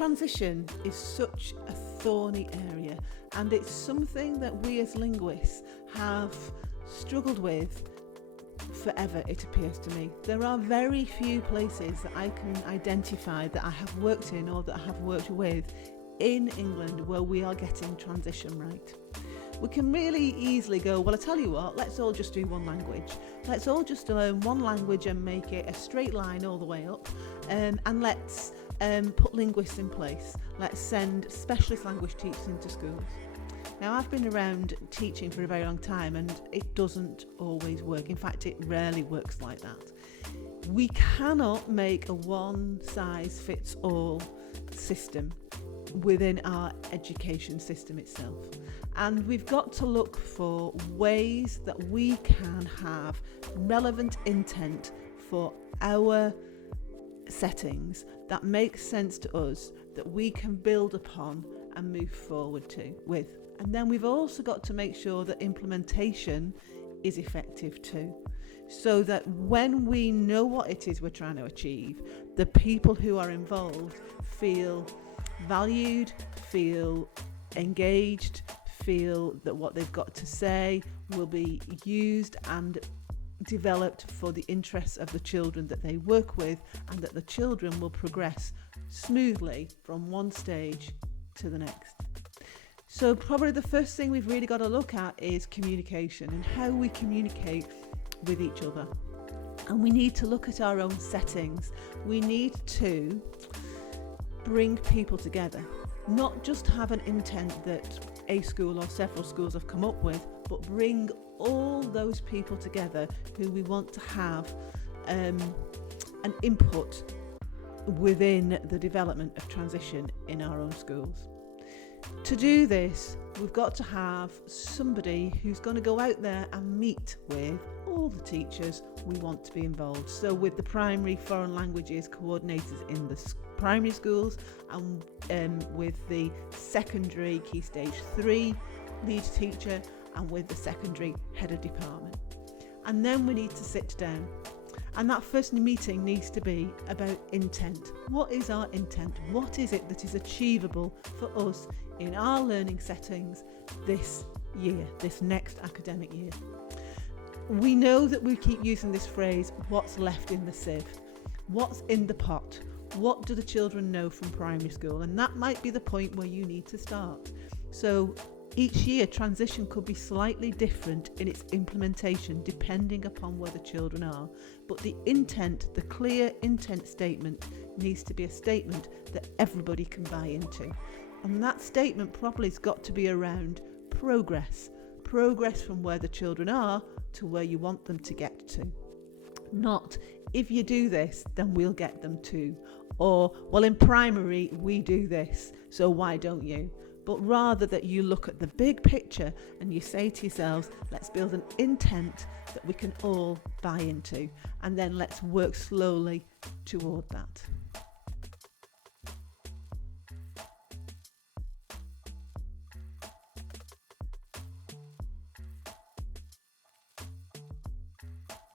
Transition is such a thorny area, and it's something that we as linguists have struggled with forever, it appears to me. There are very few places that I can identify that I have worked in or that I have worked with in England where we are getting transition right. We can really easily go, well, I tell you what, let's all just do one language. Let's all just learn one language and make it a straight line all the way up, and let's put linguists in place. Let's send specialist language teachers into schools. Now, I've been around teaching for a very long time, and it doesn't always work. In fact, it rarely works like that. We cannot make a one-size-fits-all system within our education system itself. And we've got to look for ways that we can have relevant intent for our settings that make sense to us, that we can build upon and move forward with. And then we've also got to make sure that implementation is effective too, so that when we know what it is we're trying to achieve, the people who are involved feel valued, feel engaged, feel that what they've got to say will be used and developed for the interests of the children that they work with, and that the children will progress smoothly from one stage to the next. So probably the first thing we've really got to look at is communication and how we communicate with each other. And we need to look at our own settings. We need to bring people together, not just have an intent that a school or several schools have come up with, but bring all those people together who we want to have an input within the development of transition in our own schools. To do this, we've got to have somebody who's going to go out there and meet with all the teachers we want to be involved. So with the primary foreign languages coordinators in the primary schools, and with the secondary Key Stage 3 lead teacher, and with the secondary head of department. And then we need to sit down. And that first meeting needs to be about intent. What is our intent? What is it that is achievable for us in our learning settings this year, this next academic year? We know that we keep using this phrase, what's left in the sieve? What's in the pot? What do the children know from primary school? And that might be the point where you need to start. So each year, transition could be slightly different in its implementation depending upon where the children are. But the intent, the clear intent statement, needs to be a statement that everybody can buy into. And that statement probably has got to be around progress. Progress from where the children are to where you want them to get to. Not, if you do this, then we'll get them to. Or, well, in primary, we do this, so why don't you? But rather that you look at the big picture and you say to yourselves, let's build an intent that we can all buy into, and then let's work slowly toward that.